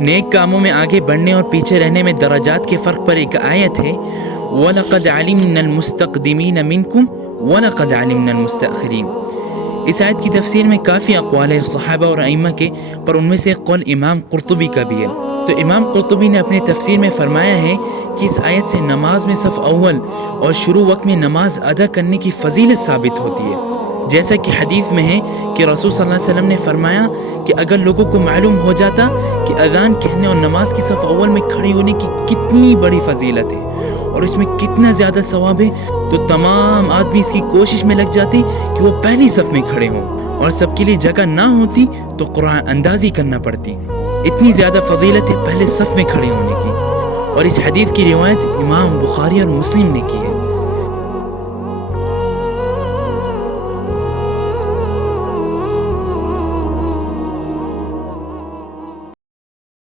نیک کاموں میں آگے بڑھنے اور پیچھے رہنے میں درجات کے فرق پر ایک آیت ہے وَلَقَدْ عَلِمْنَا الْمُسْتَقْدِمِينَ مِنْكُمْ وَلَقَدْ عَلِمْنَا الْمُسْتَأْخِرِينَ۔ اس آیت کی تفسیر میں کافی اقوال ہیں صحابہ اور ائمہ کے، پر ان میں سے ایک قول امام قرطبی کا بھی ہے۔ تو امام قرطبی نے اپنی تفسیر میں فرمایا ہے کہ اس آیت سے نماز میں صف اول اور شروع وقت میں نماز ادا کرنے کی فضیلت ثابت ہوتی ہے، جیسا کہ حدیث میں ہے کہ رسول صلی اللہ علیہ وسلم نے فرمایا کہ اگر لوگوں کو معلوم ہو جاتا کہ اذان کہنے اور نماز کی صف اول میں کھڑے ہونے کی کتنی بڑی فضیلت ہے اور اس میں کتنا زیادہ ثواب ہے، تو تمام آدمی اس کی کوشش میں لگ جاتے کہ وہ پہلی صف میں کھڑے ہوں، اور سب کے لیے جگہ نہ ہوتی تو قرآن اندازی کرنا پڑتی۔ اتنی زیادہ فضیلت ہے پہلے صف میں کھڑے ہونے کی، اور اس حدیث کی روایت امام بخاری اور مسلم نے کی ہے۔